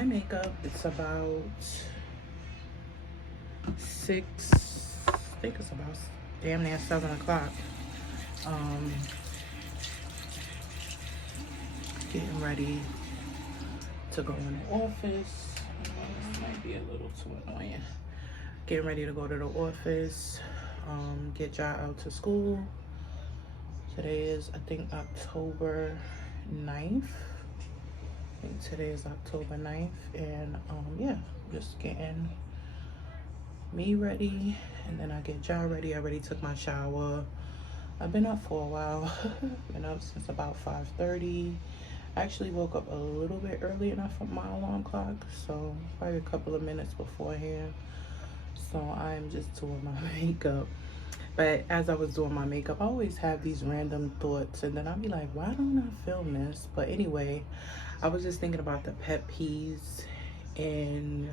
my makeup. It's about 6, I think it's about damn near 7 o'clock. Um, Getting ready to go in the office. This might be a little too annoying. Getting ready to go to the office, get y'all out to school. Today is, I think, October 9th. I think today is October 9th. And yeah, just getting me ready, and then I get y'all ready. I already took my shower. I've been up for a while. Been up since about 5:30. I actually woke up a little bit early enough for my alarm clock, so probably a couple of minutes beforehand. So I'm just doing my makeup. But as I was doing my makeup, I always have these random thoughts, and then I'll be like, why don't I film this? But anyway, I was just thinking about the pet peeves in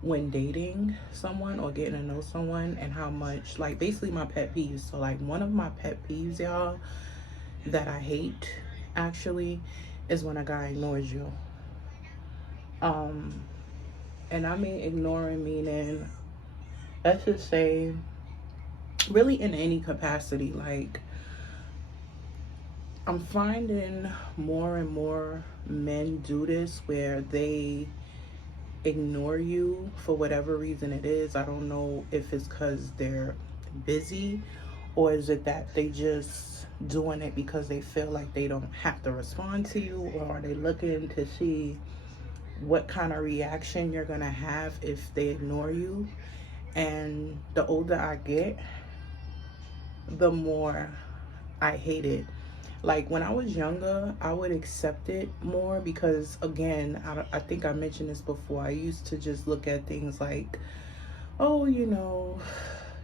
when dating someone or getting to know someone, and how much, like, basically my pet peeves. So like, one of my pet peeves, y'all, that I hate actually is when a guy ignores you. And I mean ignoring meaning, let's just say, really in any capacity. Like, I'm finding more and more men do this where they ignore you for whatever reason it is. I don't know if it's because they're busy, or is it that they just doing it because they feel like they don't have to respond to you, or are they looking to see what kind of reaction you're gonna have if they ignore you. And the older I get, the more I hate it. Like, when I was younger, I would accept it more because, again, I think I mentioned this before. I used to just look at things like, oh,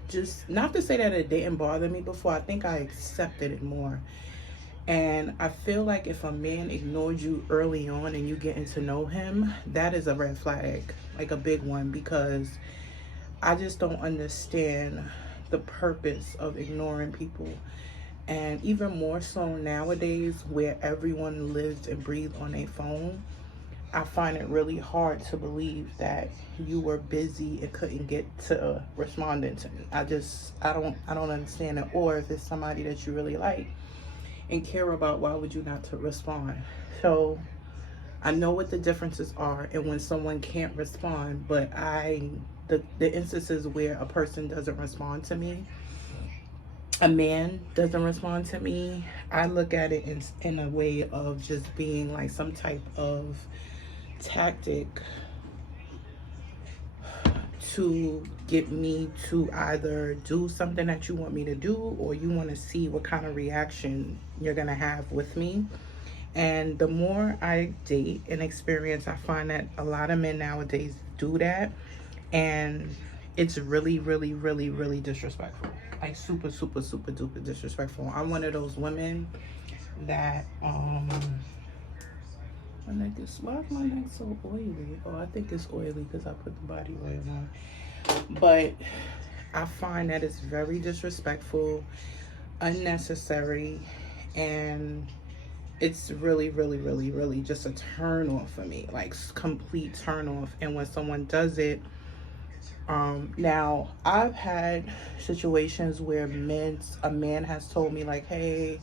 just not to say that it didn't bother me before. I think I accepted it more. And I feel like if a man ignored you early on and you getting to know him, that is a red flag, like a big one, because I just don't understand the purpose of ignoring people. And even more so nowadays, where everyone lives and breathes on a phone, I find it really hard to believe that you were busy and couldn't get to responding to me. I don't understand it. Or if it's somebody that you really like and care about, why would you not to respond? So I know what the differences are, and when someone can't respond, but the instances where a person doesn't respond to me, a man doesn't respond to me, I look at it in a way of just being like some type of tactic to get me to either do something that you want me to do, or you want to see what kind of reaction you're gonna have with me. And the more I date and experience, I find that a lot of men nowadays do that, and it's really, really, really, really disrespectful. Like, super, super, super duper disrespectful. I'm one of those women that my neck is, why is my neck so oily? Oh, I think it's oily because I put the body oil on. But I find that it's very disrespectful, unnecessary, and it's really, really, really, really just a turn off for me, like complete turn off. And when someone does it, now I've had situations where a man has told me like, hey,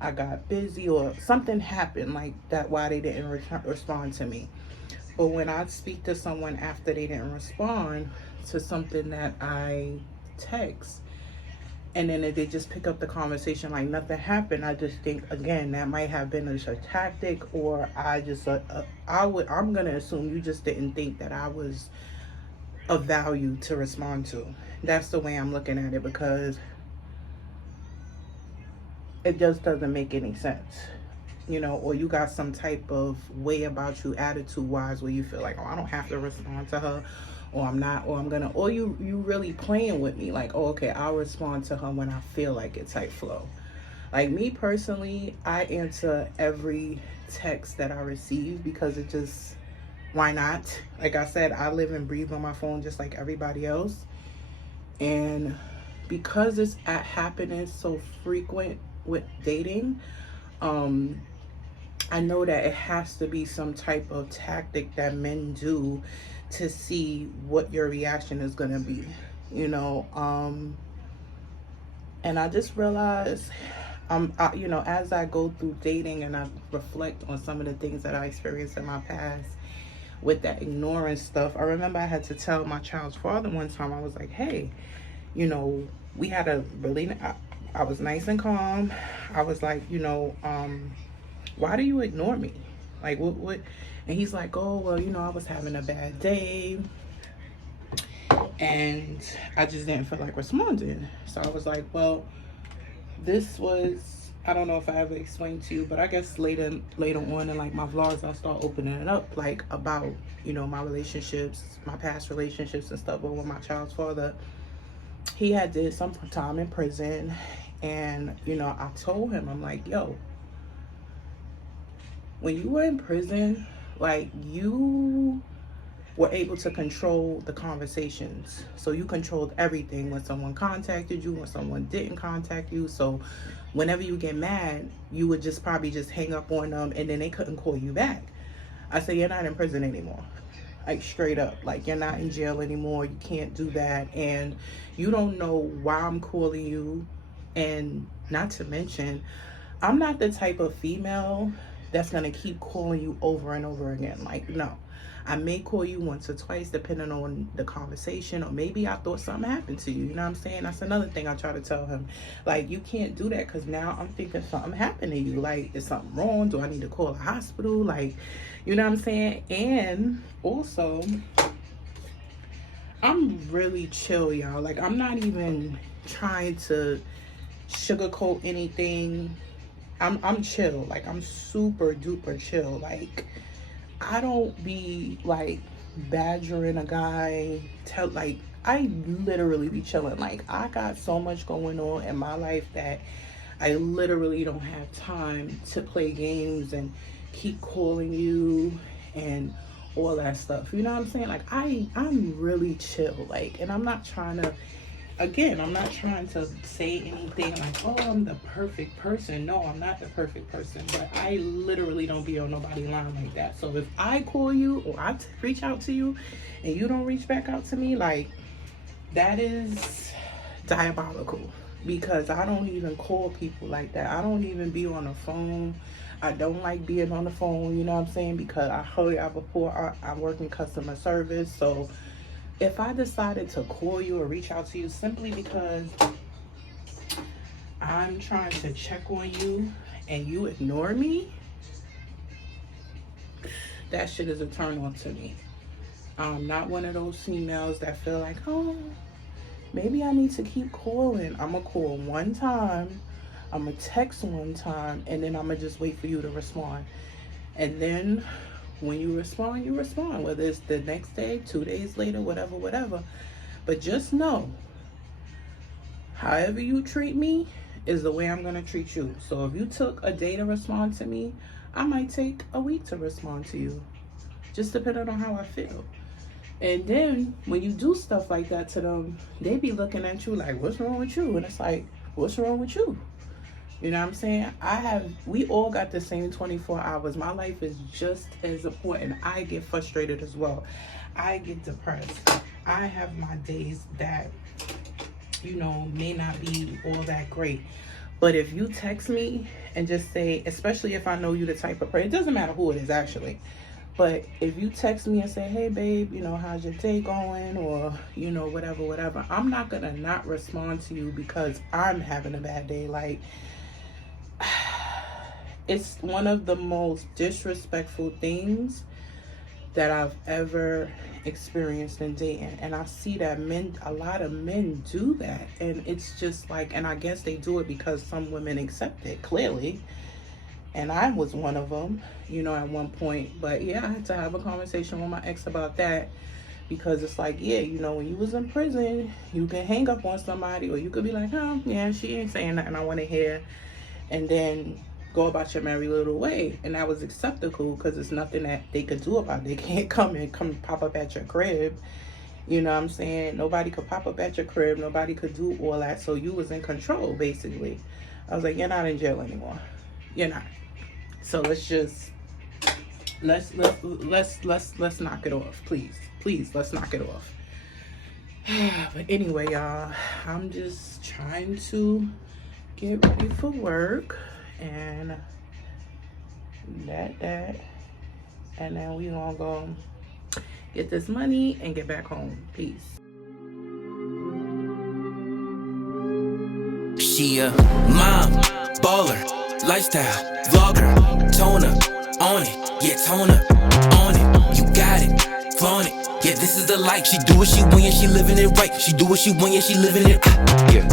I got busy or something happened like that, why they didn't respond to me. But when I speak to someone after they didn't respond to something that I text, and then if they just pick up the conversation like nothing happened, I just think, again, that might have been a tactic, or I'm gonna assume you just didn't think that I was of value to respond to. That's the way I'm looking at it, because it just doesn't make any sense. Or you got some type of way about you, attitude wise, where you feel like, oh, I don't have to respond to her, or I'm not, or I'm gonna, or you really playing with me, like, oh, okay, I'll respond to her when I feel like it type flow. Like, me personally, I answer every text that I receive, because it just, why not? Like I said, I live and breathe on my phone just like everybody else. And because it's happening so frequent with dating, I know that it has to be some type of tactic that men do to see what your reaction is going to be, you know. And I just realized, you know, as I go through dating and I reflect on some of the things that I experienced in my past with that ignorance stuff, I remember I had to tell my child's father one time, I was like, hey, you know, we had a really, I was nice and calm. I was like, you know, why do you ignore me? Like, what? And he's like, oh, well, you know, I was having a bad day and I just didn't feel like responding. So I was like, well, this was, I don't know if I ever explained to you, but I guess later on in like my vlogs, I start opening it up like about, you know, my relationships, my past relationships and stuff. But with my child's father, he had did some time in prison, and you know, I told him, I'm like, yo, when you were in prison, like, you were able to control the conversations. So you controlled everything, when someone contacted you, when someone didn't contact you. So whenever you get mad, you would just probably just hang up on them and then they couldn't call you back. I say, you're not in prison anymore. Like, straight up, like, you're not in jail anymore. You can't do that. And you don't know why I'm calling you. And not to mention, I'm not the type of female that's going to keep calling you over and over again. Like, no. I may call you once or twice depending on the conversation, or maybe I thought something happened to you. You know what I'm saying? That's another thing I try to tell him. Like, you can't do that, because now I'm thinking something happened to you. Like, is something wrong? Do I need to call a hospital? Like, you know what I'm saying? And also, I'm really chill, y'all. Like, I'm not even trying to sugarcoat anything. I'm chill. Like, I'm super duper chill. Like, I don't be like badgering a guy. Like, I literally be chilling. Like, I got so much going on in my life that I literally don't have time to play games and keep calling you and all that stuff. You know what I'm saying? Like, I'm really chill. Like, and I'm not trying to, again, I'm not trying to say anything like, oh, I'm the perfect person. No, I'm not the perfect person. But I literally don't be on nobody's line like that. So if I call you or I reach out to you and you don't reach back out to me, like, that is diabolical. Because I don't even call people like that. I don't even be on the phone. I don't like being on the phone, you know what I'm saying? Because I heard I before I work in customer service. So if I decided to call you or reach out to you simply because I'm trying to check on you and you ignore me, that shit is a turn on to me. I'm not one of those females that feel like, oh, maybe I need to keep calling. I'm going to call one time, I'm going to text one time, and then I'm going to just wait for you to respond. And then when you respond, whether it's the next day, 2 days later, whatever. But just know, however you treat me is the way I'm going to treat you. So if you took a day to respond to me, I might take a week to respond to you. Just depending on how I feel. And then when you do stuff like that to them, they be looking at you like, what's wrong with you? And it's like, what's wrong with you? You know what I'm saying? We all got the same 24 hours. My life is just as important. I get frustrated as well. I get depressed. I have my days that, you know, may not be all that great. But if you text me and just say, especially if I know you the type of person, it doesn't matter who it is actually. But if you text me and say, hey, babe, you know, how's your day going? Or, you know, whatever. I'm not going to not respond to you because I'm having a bad day. Like, it's one of the most disrespectful things that I've ever experienced in dating. And I see that a lot of men do that. And it's just like, and I guess they do it because some women accept it, clearly. And I was one of them, you know, at one point. But yeah, I had to have a conversation with my ex about that. Because it's like, yeah, you know, when you was in prison, you can hang up on somebody, or you could be like, oh, yeah, she ain't saying nothing I want to hear. And then go about your merry little way. And that was acceptable because there's nothing that they could do about it. They can't come pop up at your crib. You know what I'm saying? Nobody could pop up at your crib. Nobody could do all that. So you was in control, basically. I was like, you're not in jail anymore. You're not. So let's knock it off, please. Please, let's knock it off. But anyway, y'all, I'm just trying to get ready for work and that. And then we gonna go get this money and get back home. Peace. She a mom, baller, lifestyle, vlogger, toner, on it, yeah, toner, on it, you got it, flaunt it, yeah, this is the life. She do what she want, yeah, she living it right. She do what she want, yeah, she living it, yeah.